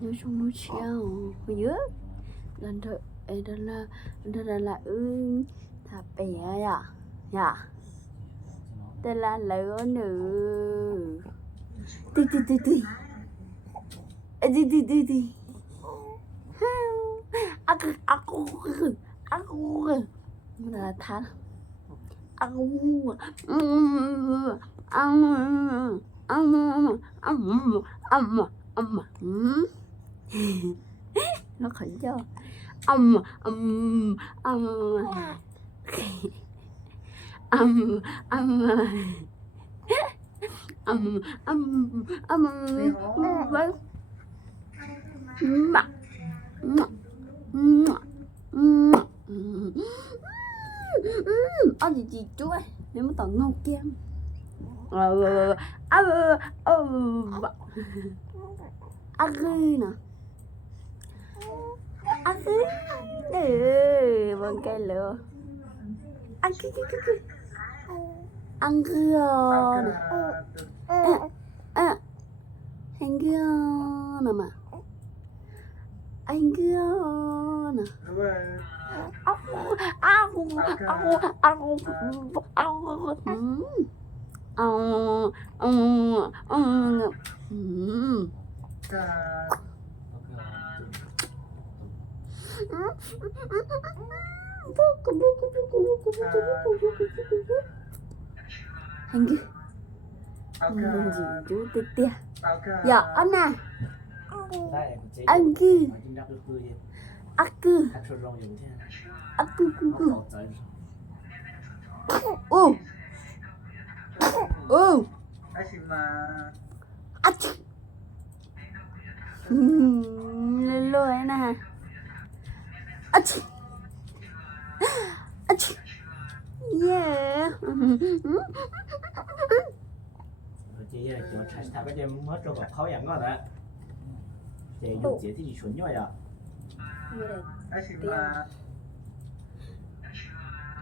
nhớ chung nó chiều bây nhớ lần thợ ấy đó là lần thợ là là ư thà bé à dạ tên là lỡ nữ tì tì tì tì tì tì tì tì aku aku aku mana lah thà aku aku aku aku aku âm ừ nó khẩn cho âm âm âm âm âm âm âm âm với mặt âm gì âm chú ơi nếu mà âm âm âm ờ ờ ờ ờ âm nè âm ừ, bằng cây lửa. Ăn kia kia kia ăn kia ăn kia nè mà. Ăn kia nè Oh, oh, oh, oh. Buku, buku, buku, buku, buku, buku, buku, buku, buku. Hanggu. Hanggu chú tê tê. Dạ, anh à. Hanggu. Aku. Aku, aku, aku. Ô. Ô. Achoo. lên lôi nè Achoo. Achoo. Yeah. chị cho chạy thả cái em mất rồi gặp khó nhận rồi đó chị dùng chị thì chuẩn rồi à?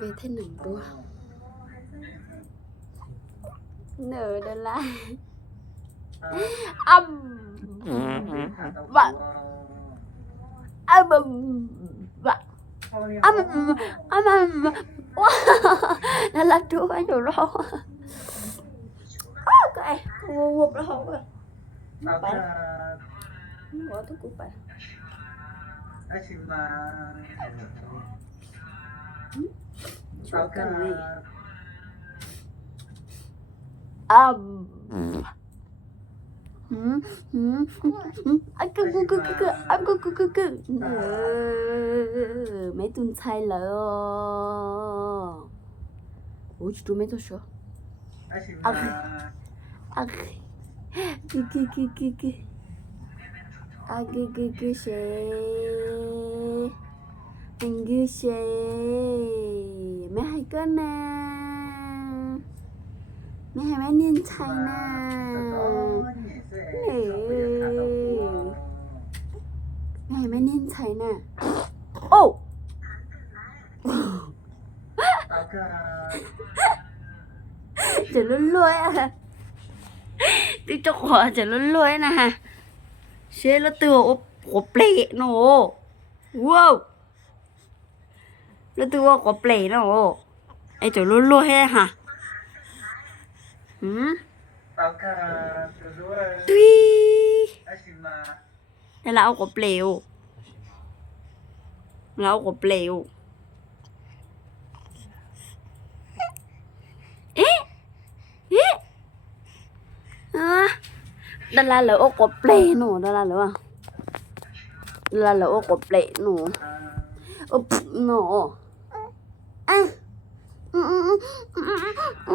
Về thế nào đua nở đó là âm. Vặn âm ama ama nó là chúa anh rồi. Đó ok ngục đó không à phải ngõ tôi cũng phải Chocolate. Um. 음, 음, 음, 아그그그그 아그그그그 매돈 차일러요. 어디 또 매도셔? 아, 아, 그그그그그 아그그그쉐 안그쉐 매할 거나 매할 매는 차이나. แหมไม่นิ่งใช้น่ะ โอ้จะรุ่นรวยอะติ๊กจกหัวจะรุ่นรวยนะฮะเชื่อแล้วตัวโอ้หัวเปลี่ยนโอว้าวแล้วตัวหัวเปลี่ยนโอ้ไอจะรุ่นรวยฮะอืม tui. Đây là ông của pleo là ông của pleo ế ế à. Đây là lỗ ông của pleo nổ đây là lỗ à? Đây là lỗ ông của pleo nổ ốp nổ. À. Ừ, ừ, ừ,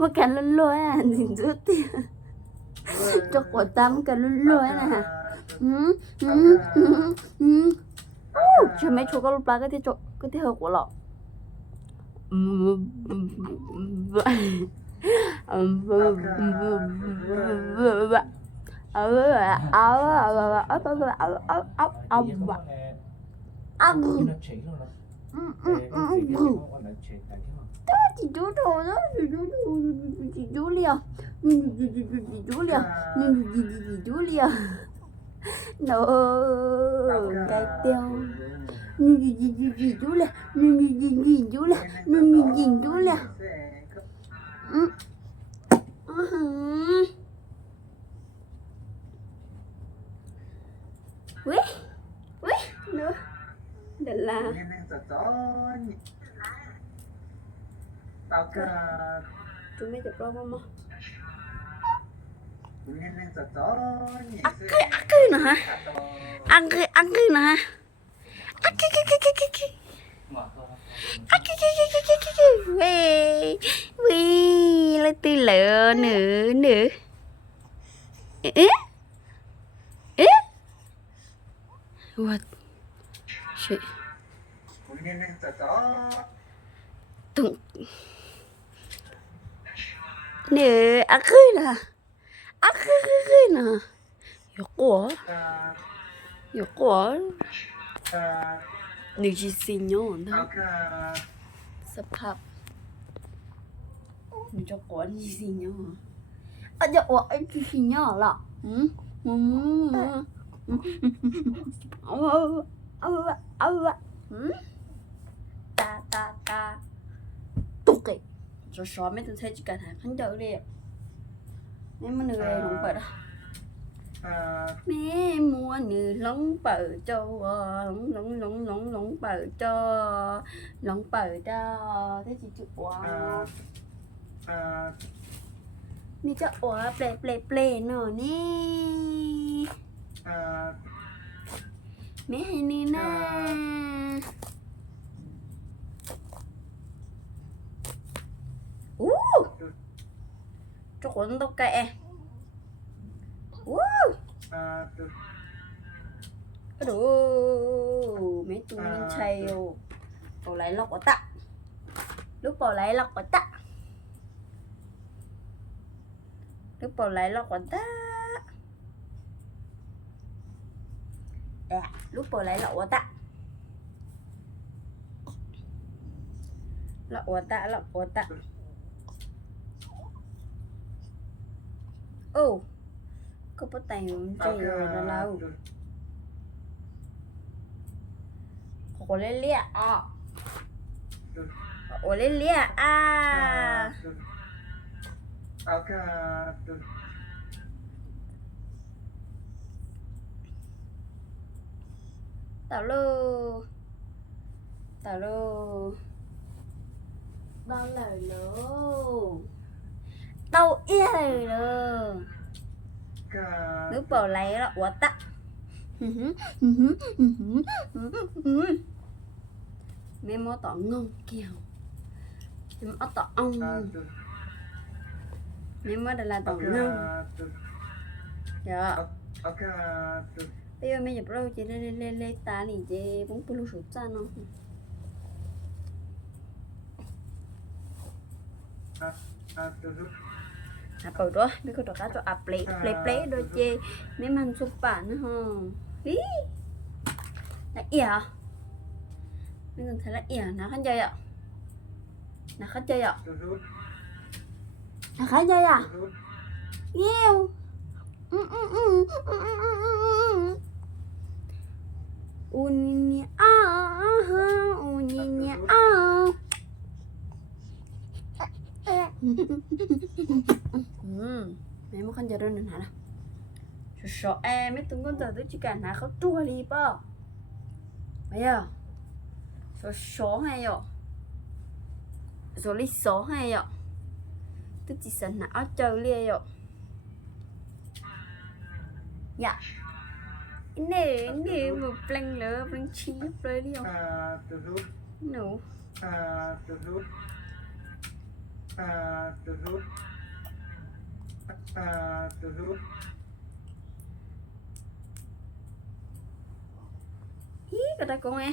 ว่ากันล้วนๆอะถึงจุดที่จะกดตามกันล้วนๆนะฮะอืมอืมอืมอืมอู้ฉันไม่ชูก็รูปลาก็ที่จกก็ที่เธอหัวหรอกเอาเอาเอาเอาเอาเอาเอาเอาเอาเอา 都挤出走都挤出走挤出了挤出了挤出了挤出了挤出了 no 该掉了挤出了挤出了挤出了 좀비 잡으라고 뭐. 아크 아크나 아크 아크나 아크키키키키키 아크키키키키키 왜왜 이렇게 들려 느느 에? 에? What? Shit. tung เนออัขึ้นอะอักขึ้นขึ้นอะหยกัวหยกัวนึ่งจีซินโยนะสภาพหนึ่งจะกวนจีซินโยอาะจะว่าไอ้จีซินะยหรออืมอืมเอืมอืมอาอืมตาตาตาตุกเก ไม่ต้องใช้จิการหาขั้นเดียวเลยนี่มันเหนื่อยลงไปละ à แม่มัวหนือหลงเปิดจอหลงหลงหลงหลงหลงเปิดจอหลงเปิดจอ thế chị chụp quá à à นี่จะอ๋อเปลเปลเปลหน่อยนี่ à ไม่ให้นี่นะ 조금 더 까에 우 đồ mấy tụi mình chạy lấy lọc quá tạ. Lúc bảo lấy lọc quá tạ. Lúc bảo lấy lọc quá tạ. À, lúc bảo lấy lọc quá tạ. Lọc quá tạ lọc quá tạ. โอ้ก็ป้าแต่งจอยู่แล้วเราโอ้เล่เลี่ยอะโอ้เล่เลี่ยอะอาลตาลูตาลูบ้านเลยล tàu ia rồi. Đó. Nước bảo lấy là quá tạ vì mua tỏ ngon kiều. Vì mua tỏ ong, vì mua đây là tỏ ngon, dạ. Bây giờ mình nhập rau chị lên lên lên ta này chị cũng bulu sụt ra nó. Thank you. apa udah mi ko doka to aple play play do je memang supa na ho hi na iya mi ko thala iya na kan jaya na kan jaya na kan jaya yew Unini ah, unini ah. 음, 메모칸 열어는 하 나. 주 셔. 에, 메뚱 건 다들 지간 나가 뚜리 봐. 뭐 야? 저 쇼해 요. 저 리쇼해 요. 뜻지선 나 어쩌리에 요. 야. nè nè một plan lửa plan chi lấp lên đi không? Nụ. À à à ở đây con nè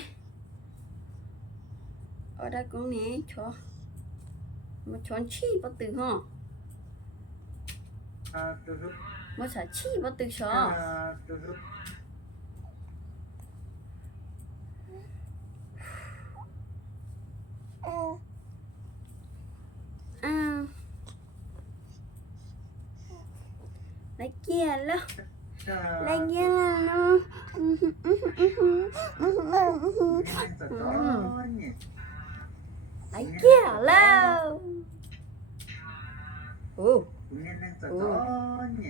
ở đây con nè cho mà chọn chi bắt từ à từ lúc mà xả chi bắt từ cho à từ lúc à lấy kia à lấy kia nhỉ lấy kia lo ồ. Sa to nhỉ.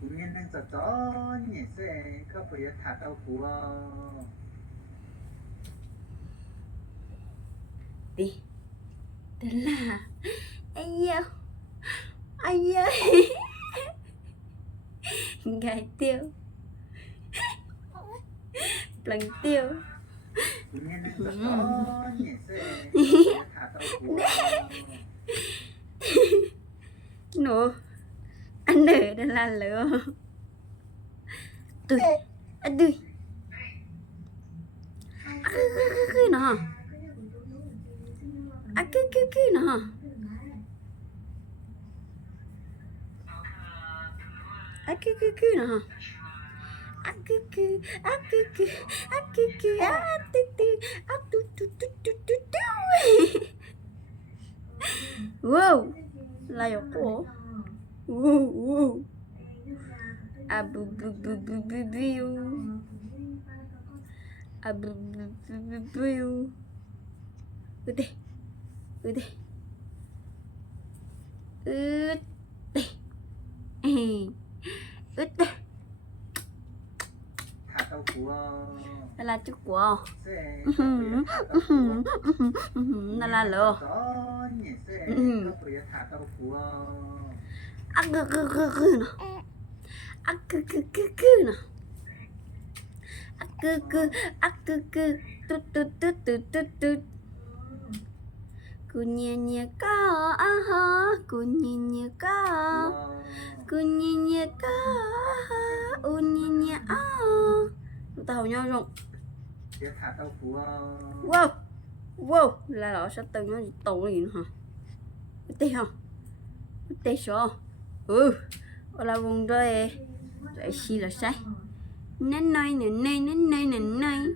Cũng nên nên sa to nhỉ. Sẽ có phải thả tao của đi. Tên là ai yêu ai ơi. Gái tiêu. Lần tiêu. Cũng nổ. Anh nở đây là lửa. Tôi anh tôi à, cứ cứ cứ cứ à cứ cứ cứ nó அக்குக்குனா அக்குக்கு அக்குக்கு அக்குக்கு அத்துட்டு அத்துட்டுட்டுட்டுட்டு Wow, layo ko. Wow, wow. Abu bu bu bu bu bu yu. Abu bu bu bu bu yu. Ude, ude. Ude. Là chú của. Tao đây là tao của. À cứ cứ cứ cứ nè. À cứ cứ cứ cứ nè. À cứ cứ à cứ cứ tút tút tút tút tút tút cô nhẹ nhẹ có à ha cô nhẹ nhẹ có cô nhẹ nhẹ có u nhẹ nhẹ à chúng ta hầu nhau rồi sẽ thả tao của, wow wow, là nó sẽ từng nó tù gì nữa hả? Cái tê không cái tê số. Ừ ở là vùng đây vậy xí là sai. Nên nơi nên nơi nên nơi nên nơi.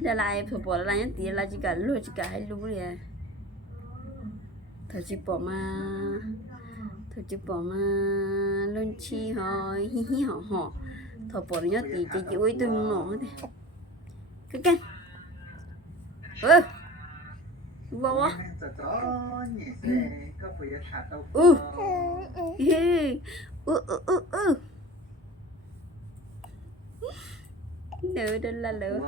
Đây là phụ bỏ là những tiền là chỉ cả lúa chỉ cả hai lúa liền. Thật chỉ bỏ mà. Thật chỉ bỏ mà. Luôn chi hỏi hi hi họ họ thật bỏ nhớ thì chị chỉ uy tương nọ thế cái cái ơ. Vô á ừ. ừ. ừ ừ ừ ừ. Ừ lửa là lửa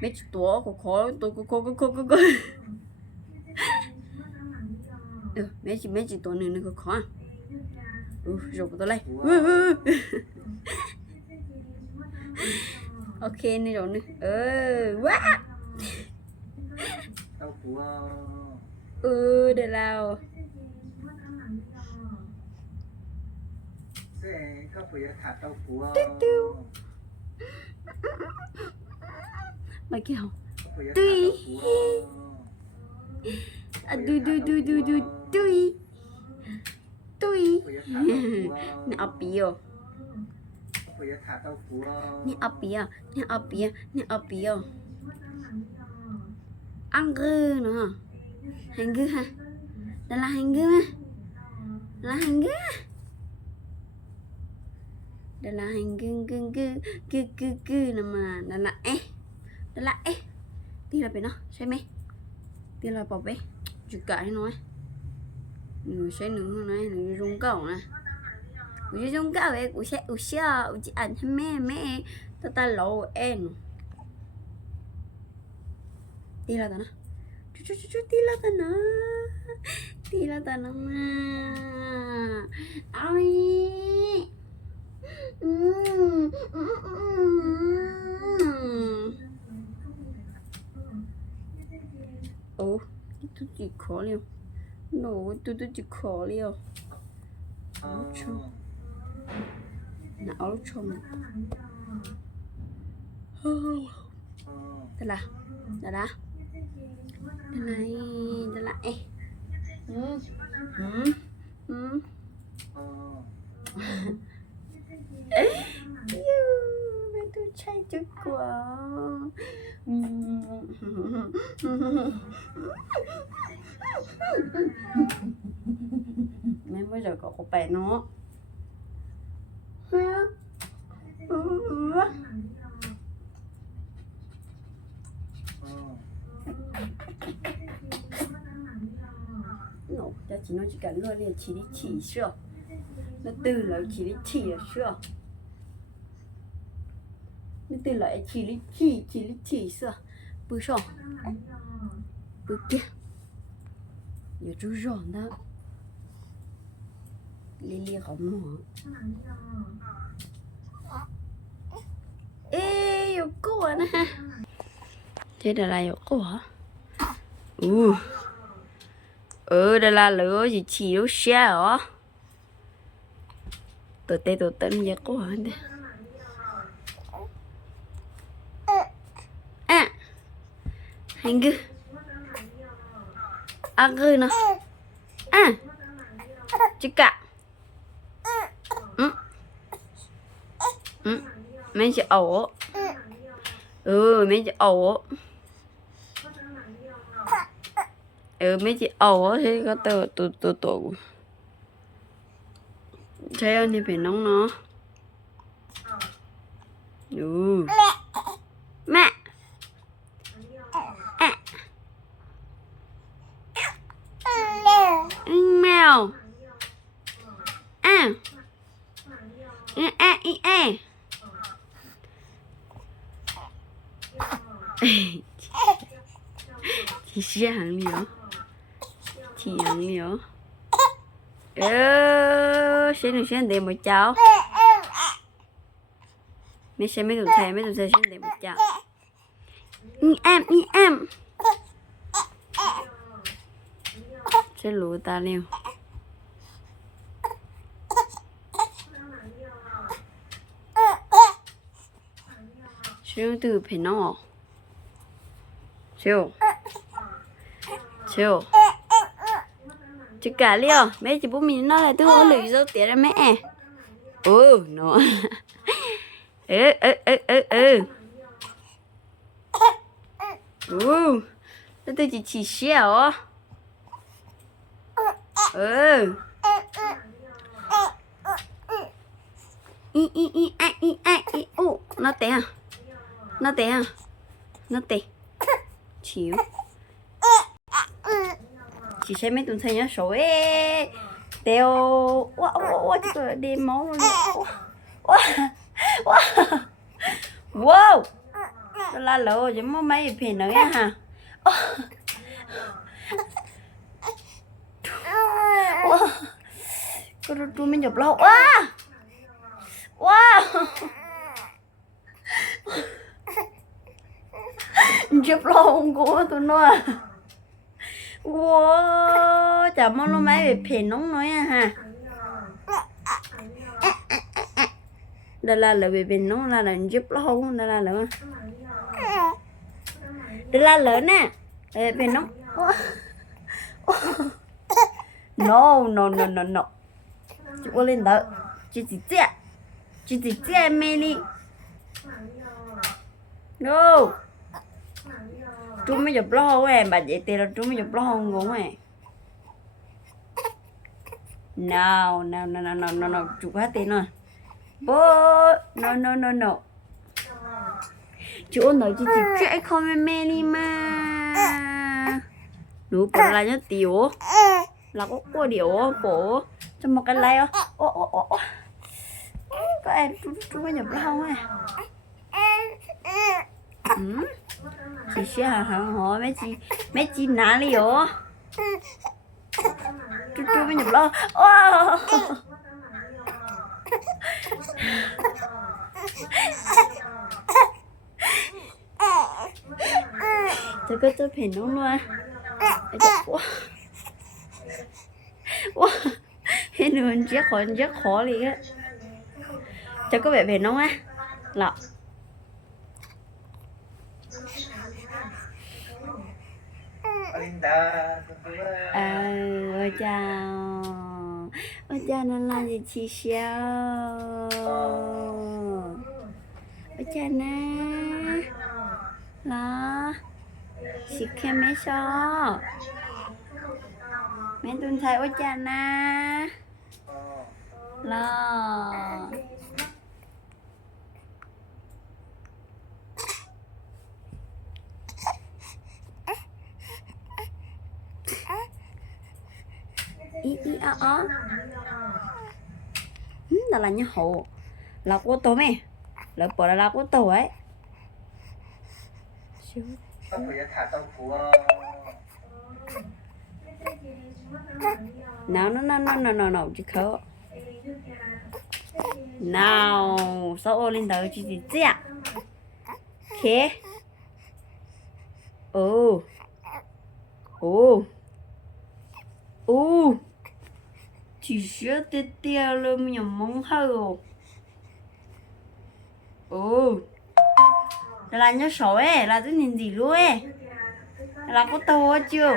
mấy chú tố của khó tôi có có có có có ừ mấy chú mấy chú tố nữa nữa có khó. Ừ rồi tôi lấy ừ, ừ, ừ. โอเคในหลงนึงเออว้าเอาหัวเออเดี๋ยวเราเส้นก็ปุยขดเอาหัวมาเกี่ยวตุ้ยอะดูดูดูดูดูตุ้ยตุ้ยเอาปีอะ tao nè, ấp bìa, nè, ấp bìa, nè, ấp bìa. Ăn gư nữa hành gư ha đó là hành gư ha là hành gư ha. đó là hành gư gư gư gư gư gư là mà. Đó là e. Đó là e. Tí là bên nó xem mẹ tí là bỏ bé chụp cái nó người sẽ nướng nó này người rung cầu 우주종가왜 우샤 우샤 우지 안매매 따달로 엔 띠라다나 쭈쭈쭈쭈 띠라다나 띠라다나 아위 음, 음, 음. 오, 두두지 걸 려. 너 두두지 걸 려. 그렇 죠. เอาลูกชมเดี๋ยวละเดี๋ยวละเดี๋ยวไรเดี๋ยวละเอ๊ะอืมอืมอืมเอ๊ะยูไม่ดูใช่จุกกว่าอืมไม่ไม่เจอกับเขาไปเนาะ chỉ nói chỉ cả luôn liền chỉ đi chỉ sửa nó từ là chỉ đi chỉ là sửa nó từ là chỉ đi chỉ chỉ đi chỉ sửa bự sọ bự kia nhớ chú rộn đó li li khó mỏ ê yêu cô nè thế là lại yêu cô hả ừ ừ đây là lửa gì chỉ đâu xe hả? Tụi tê tụi tên giờ có hả? Đây à hành gư à gư nó à chứ cả ừ. Ừ mấy chị ổ. Ừ mấy chị เออไม่จีเอาใช่ก็เตัวตัวตัวใช้อันนี้เป็นน้องเนาะดูแม่แมวอะอะอะอที่สี่หาง是这样理อ。 Ơ được để một cháu. Mấy sẽ mấy tụi thầy mấy tụi thầy sẽ để một cháu. Em em. Sẽ lùa ta liều siêu từ phải nó siêu siêu chị cả liều mẹ chị bố mình nói là tôi có lười dâu tiền ra mẹ. Ừ nó. Ừ ừ ừ ừ ừ ừ nó tôi chỉ chỉ xèo á à? ừ. I i y a i a i u nó té à? Nó té à? Nó té. Chịu chị xem mấy tuần thầy nhá. Số ê đeo quá quá quá cái tôi đi máu luôn quá quá wow. Tôi la lộ giống mấy mấy phiền nữa ha wow cô tôi tôi mình chụp lâu quá wow. Chụp lâu của tôi nói. 哇，怎么了没骗侬侬呀哈？đó là là bị bệnh nó là là giúp nó không đó là là đó là lớn nè bệnh nó no no no no no chị có lên đó chị chỉ chết chị chỉ chết mẹ đi no chụp lo không cũng em à. no no no no no no no chụp hết tiền rồi. Bố, no no no no. Chú nói chị chị chạy không em mê đi mà. Đủ bỏ lại nhớ tiểu. Là có cô điều cổ cho một cái like, ô ô ô ô có em chú chú mới nhập lo không à? Em ừ chị sẽ hàng hàng hỏi mấy chị mấy chị nã đi hả chú chú mới nhập lo wow tôi có tôi phải nóng luôn wow wow hết đường chết khỏi chết khó liền á cho có vẻ về nông á lọ Linda, cô cô 呃，我叫我叫娜娜的七霄，我叫呢，啦，是看没说，没蹲台我叫呢，啦。Ý ý ó ó ừ, là là như hộ là của tôi mẹ là bỏ là là của tôi ấy. Xíu. Nào nào nào nào nào nó nó nó nó nó nó chứ khó nào sao ô lên đầu chỉ chỉ thế à ừ. ok ừ. ô ô ô chỉ sợ tê tê luôn mình mong hao ồ. Là nhớ sổ ấy là tôi nhìn gì luôn ấy. Là có tàu chưa?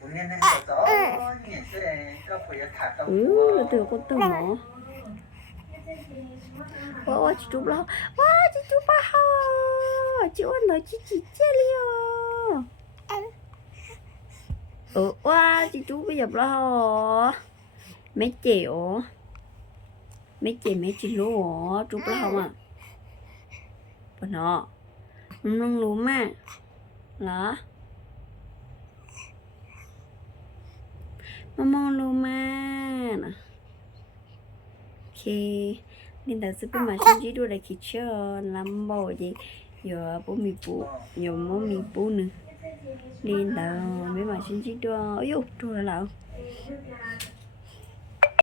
Cũng nên 我我去煮不了，哇，这煮不好哦，就我老去姐姐了哟。哦，哇，这煮不也不好哦，没姐哦，没姐没姐路哦，煮不好嘛，不能，能能路嘛，啦。มามองลงมาโอเค nên ta sẽ mà xin chỉ đua lại khi cho làm bò gì giờ bố mì bố giờ bố mì bố nữa. Nên là mấy mà xin chỉ đua ôi dồi trôi là